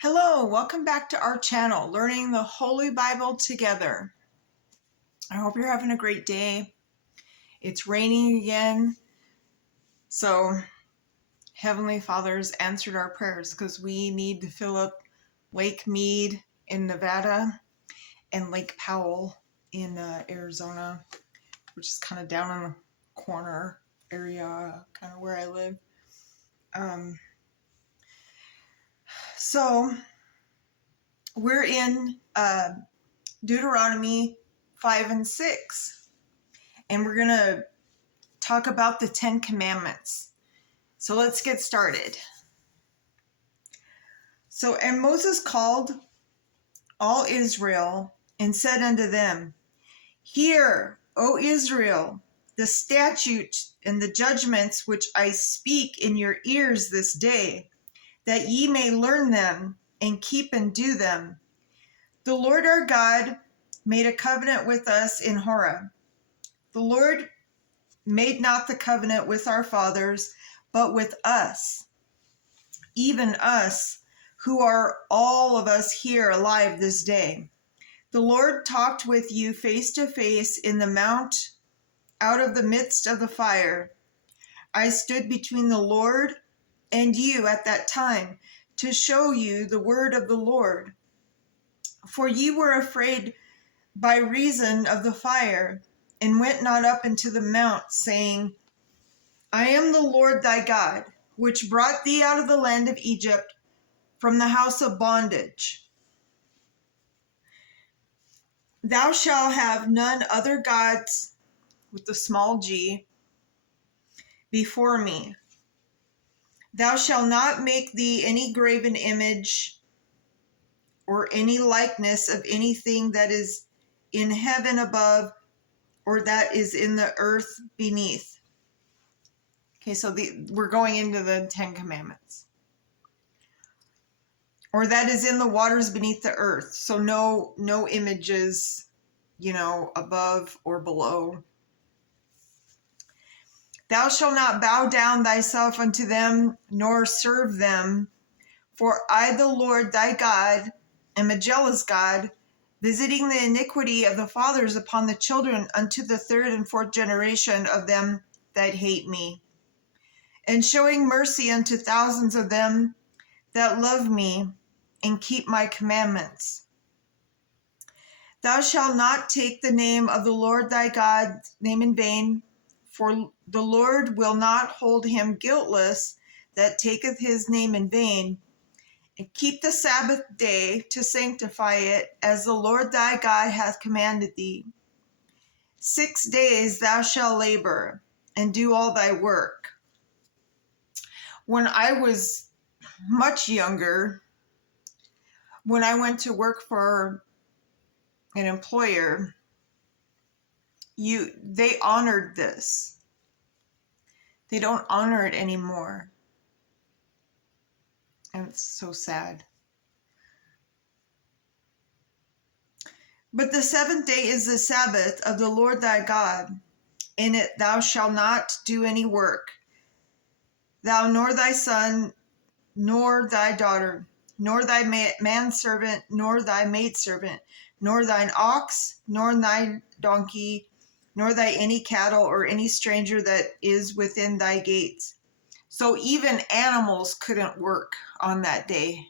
Hello, welcome back to our channel, Learning the Holy Bible Together. I hope you're having a great day. It's raining again, so Heavenly Father's answered our prayers because we need to fill up Lake Mead in Nevada and Lake Powell in Arizona, which is kind of down in the corner area, kind of where I live. So we're in Deuteronomy 5 and 6, and we're going to talk about the 10 Commandments. So let's get started. And Moses called all Israel and said unto them, Hear, O Israel, the statutes and the judgments which I speak in your ears this day, that ye may learn them and keep and do them. The Lord our God made a covenant with us in Horeb. The Lord made not the covenant with our fathers, but with us, even us, who are all of us here alive this day. The Lord talked with you face to face in the mount out of the midst of the fire. I stood between the Lord and you at that time to show you the word of the Lord. For ye were afraid by reason of the fire, and went not up into the mount, saying, I am the Lord thy God, which brought thee out of the land of Egypt from the house of bondage. Thou shalt have none other gods, with the small g, before me. Thou shalt not make thee any graven image or any likeness of anything that is in heaven above or that is in the earth beneath. Okay, so we're going into the 10 Commandments. Or that is in the waters beneath the earth. So no images, above or below. Thou shalt not bow down thyself unto them, nor serve them. For I, the Lord thy God, am a jealous God, visiting the iniquity of the fathers upon the children unto the third and fourth generation of them that hate me, and showing mercy unto thousands of them that love me and keep my commandments. Thou shalt not take the name of the Lord thy God's name in vain, for the Lord will not hold him guiltless that taketh his name in vain. And keep the Sabbath day to sanctify it, as the Lord thy God hath commanded thee. 6 days thou shalt labor, and do all thy work. When I was much younger, when I went to work for an employer, they honored this. They don't honor it anymore. And it's so sad. But the seventh day is the Sabbath of the Lord thy God. In it thou shalt not do any work, thou nor thy son, nor thy daughter, nor thy manservant, nor thy maidservant, nor thine ox, nor thy donkey, nor thy any cattle, or any stranger that is within thy gates. So even animals couldn't work on that day.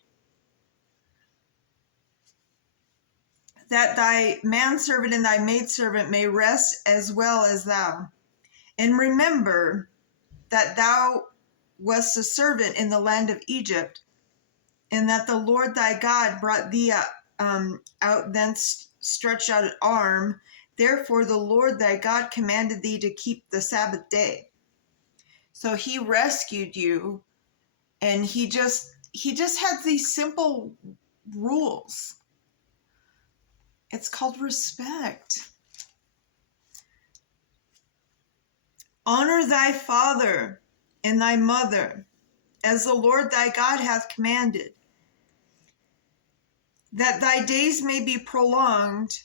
That thy manservant and thy maidservant may rest as well as thou. And remember that thou wast a servant in the land of Egypt, and that the Lord thy God brought thee out thence, stretched out an arm. Therefore the Lord thy God commanded thee to keep the Sabbath day. So he rescued you, and he just had these simple rules. It's called respect. Honor thy father and thy mother, as the Lord thy God hath commanded, that thy days may be prolonged,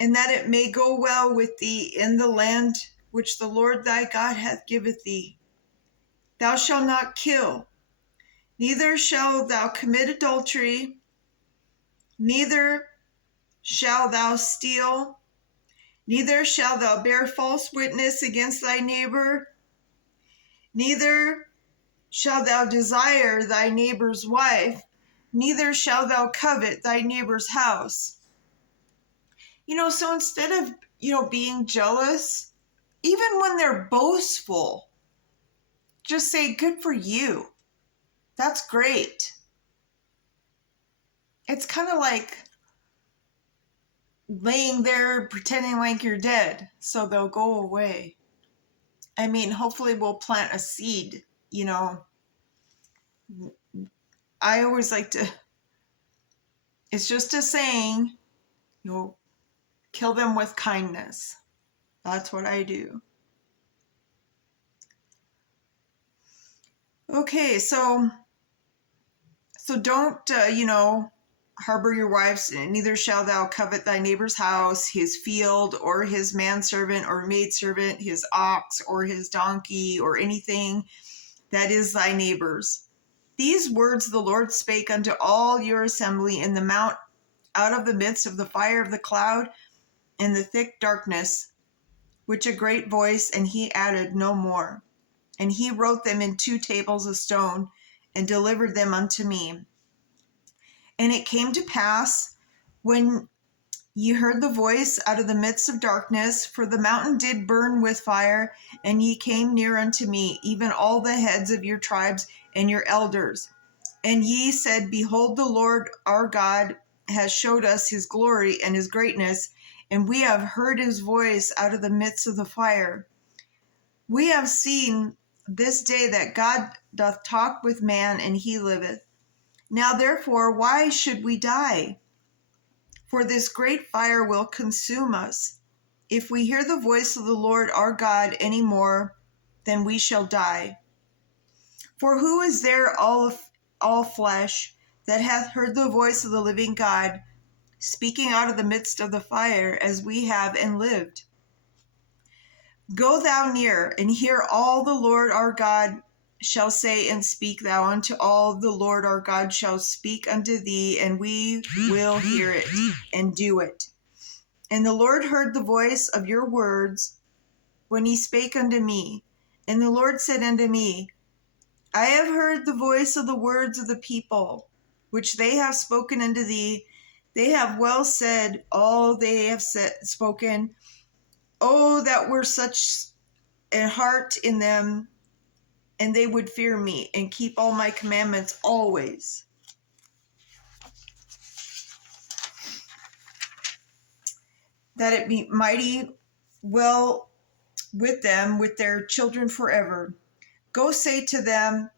and that it may go well with thee in the land which the Lord thy God hath given thee. Thou shalt not kill, neither shalt thou commit adultery, Neither shalt thou steal, neither shalt thou bear false witness against thy neighbor, neither shalt thou desire thy neighbor's wife, neither shalt thou covet thy neighbor's house. So instead of, being jealous, even when they're boastful, just say, good for you. That's great. It's kind of like laying there pretending like you're dead, so they'll go away. Hopefully we'll plant a seed, I always like to, it's just a saying, kill them with kindness. That's what I do. Okay, so don't, harbor your wives, neither shalt thou covet thy neighbor's house, his field, or his manservant or maidservant, his ox, or his donkey, or anything that is thy neighbor's. These words the Lord spake unto all your assembly in the mount out of the midst of the fire of the cloud and the thick darkness, which a great voice, and he added no more. And he wrote them in 2 tables of stone and delivered them unto me. And it came to pass, when ye heard the voice out of the midst of darkness, for the mountain did burn with fire, and ye came near unto me, even all the heads of your tribes and your elders. And ye said, behold, the Lord our God has showed us his glory and his greatness, and we have heard his voice out of the midst of the fire. We have seen this day that God doth talk with man, and he liveth. Now therefore, why should we die? For this great fire will consume us. If we hear the voice of the Lord our God any more, then we shall die. For who is there all flesh that hath heard the voice of the living God speaking out of the midst of the fire, as we have, and lived? Go thou near and hear all the Lord our God shall say, and speak thou unto all the Lord our God shall speak unto thee, and we will hear it and do it. And the Lord heard the voice of your words when he spake unto me. And the Lord said unto me, I have heard the voice of the words of the people, which they have spoken unto thee. They have well said all they have spoken. Oh, that were such a heart in them, and they would fear me and keep all my commandments always. That it be mighty well with them, with their children forever. Go say to them,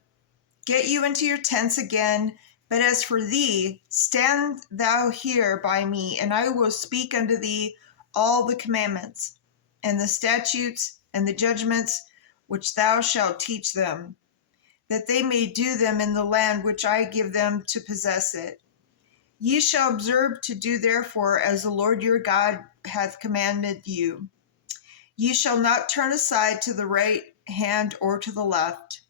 get you into your tents again. But as for thee, stand thou here by me, and I will speak unto thee all the commandments, and the statutes, and the judgments, which thou shalt teach them, that they may do them in the land which I give them to possess it. Ye shall observe to do therefore as the Lord your God hath commanded you. Ye shall not turn aside to the right hand or to the left.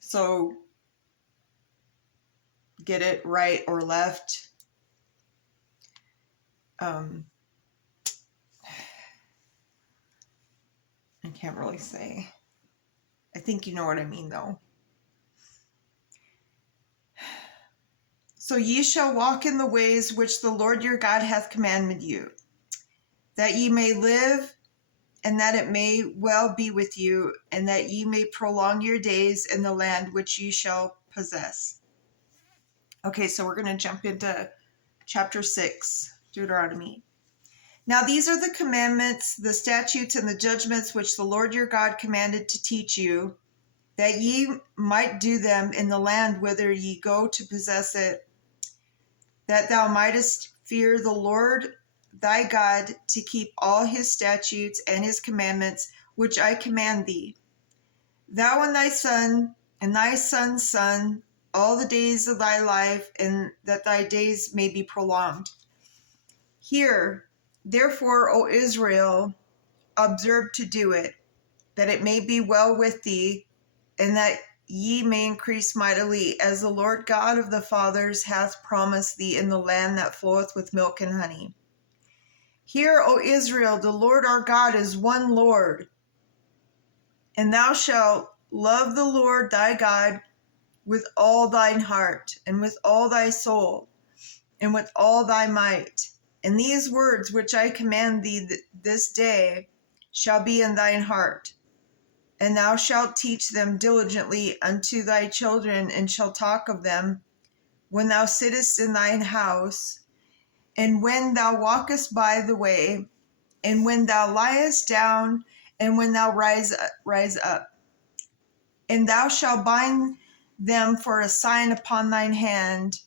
So, get it, right or left. I can't really say. I think you know what I mean, though. So ye shall walk in the ways which the Lord your God hath commanded you, that ye may live, and that it may well be with you, and that ye may prolong your days in the land which ye shall possess. Okay, so we're going to jump into chapter 6, Deuteronomy. Now these are the commandments, the statutes, and the judgments which the Lord your God commanded to teach you, that ye might do them in the land whither ye go to possess it, that thou mightest fear the Lord thy God, to keep all his statutes and his commandments, which I command thee, thou and thy son, and thy son's son, all the days of thy life, and that thy days may be prolonged. Hear, therefore, O Israel, observe to do it, that it may be well with thee, and that ye may increase mightily, as the Lord God of the fathers hath promised thee, in the land that floweth with milk and honey. Hear, O Israel, the Lord our God is one Lord, and thou shalt love the Lord thy God with all thine heart, and with all thy soul, and with all thy might. And these words which I command thee this day shall be in thine heart, and thou shalt teach them diligently unto thy children, and shalt talk of them when thou sittest in thine house, and when thou walkest by the way, and when thou liest down, and when thou rise up. And thou shalt bind them for a sign upon thine hand,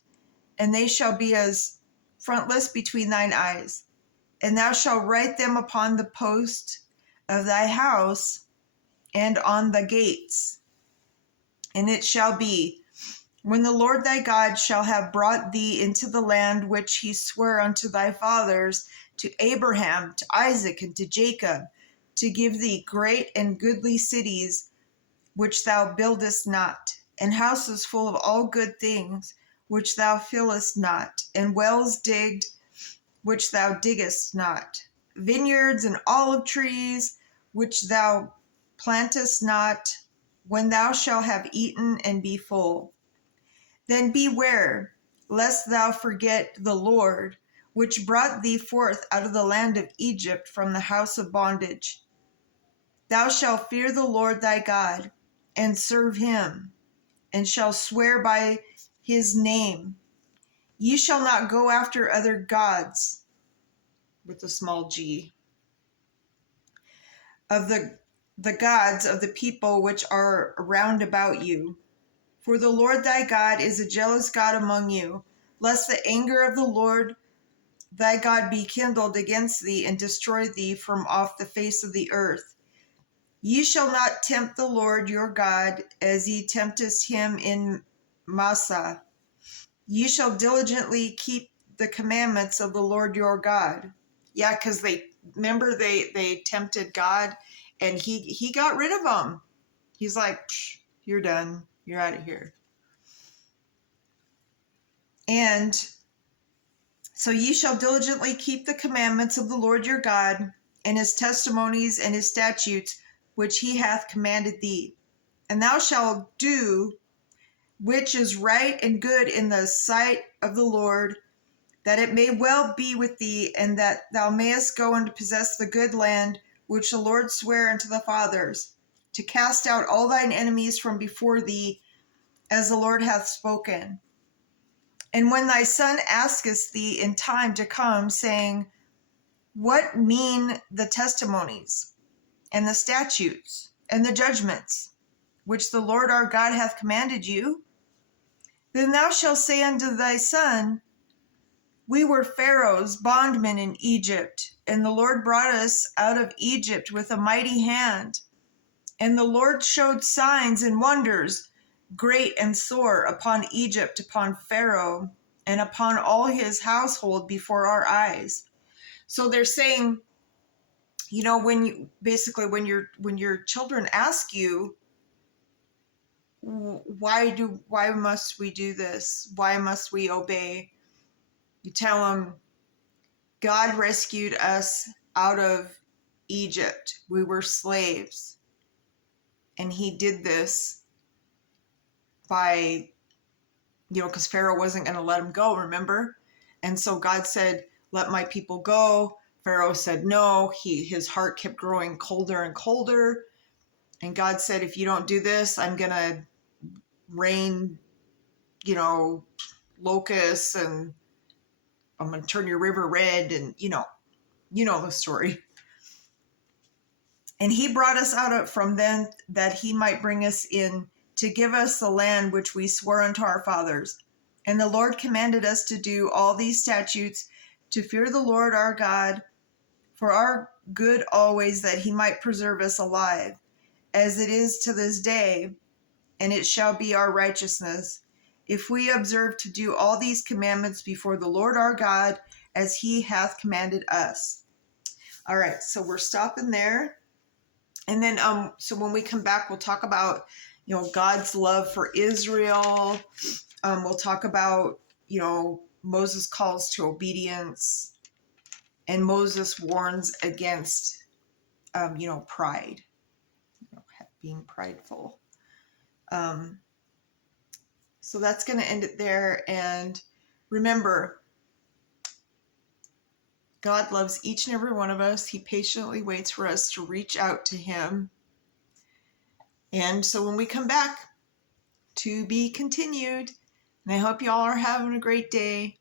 and they shall be as frontlets between thine eyes. And thou shalt write them upon the post of thy house and on the gates. And it shall be, when the Lord thy God shall have brought thee into the land which he sware unto thy fathers, to Abraham, to Isaac, and to Jacob, to give thee great and goodly cities, which thou buildest not, and houses full of all good things, which thou fillest not, and wells digged, which thou diggest not, vineyards and olive trees, which thou plantest not, when thou shalt have eaten and be full. Then beware, lest thou forget the Lord, which brought thee forth out of the land of Egypt from the house of bondage. Thou shalt fear the Lord thy God, and serve him, and shall swear by his name. Ye shall not go after other gods, with a small g, of the gods of the people which are round about you. For the Lord thy God is a jealous God among you, lest the anger of the Lord thy God be kindled against thee, and destroy thee from off the face of the earth. Ye shall not tempt the Lord your God, as ye temptest him in Massah. Ye shall diligently keep the commandments of the Lord your God. Yeah, because they tempted God, and he got rid of them. He's like, you're done. You're out of here. And so ye shall diligently keep the commandments of the Lord your God, and his testimonies and his statutes, which he hath commanded thee. And thou shalt do which is right and good in the sight of the Lord, that it may well be with thee, and that thou mayest go and possess the good land which the Lord sware unto the fathers, to cast out all thine enemies from before thee, as the Lord hath spoken. And when thy son asketh thee in time to come, saying, what mean the testimonies, and the statutes, and the judgments, which the Lord our God hath commanded you? Then thou shalt say unto thy son, we were Pharaoh's bondmen in Egypt, and the Lord brought us out of Egypt with a mighty hand. And the Lord showed signs and wonders, great and sore, upon Egypt, upon Pharaoh, and upon all his household before our eyes. So they're saying, when your children ask you, why must we do this? Why must we obey? You tell them, God rescued us out of Egypt. We were slaves. And he did this by, because Pharaoh wasn't going to let him go, remember? And so God said, let my people go. Pharaoh said no. His heart kept growing colder and colder. And God said, if you don't do this, I'm going to rain, locusts, and I'm going to turn your river red. And, you know the story. And he brought us out from them, that he might bring us in to give us the land which we swore unto our fathers. And the Lord commanded us to do all these statutes, to fear the Lord our God, for our good always, that he might preserve us alive, as it is to this day, and it shall be our righteousness, if we observe to do all these commandments before the Lord our God, as he hath commanded us. All right, so we're stopping there. And then, so when we come back, we'll talk about, God's love for Israel. We'll talk about, Moses' calls to obedience, and Moses warns against, pride, being prideful. So that's going to end it there. And remember, God loves each and every one of us. He patiently waits for us to reach out to him. And so when we come back, to be continued. And I hope you all are having a great day.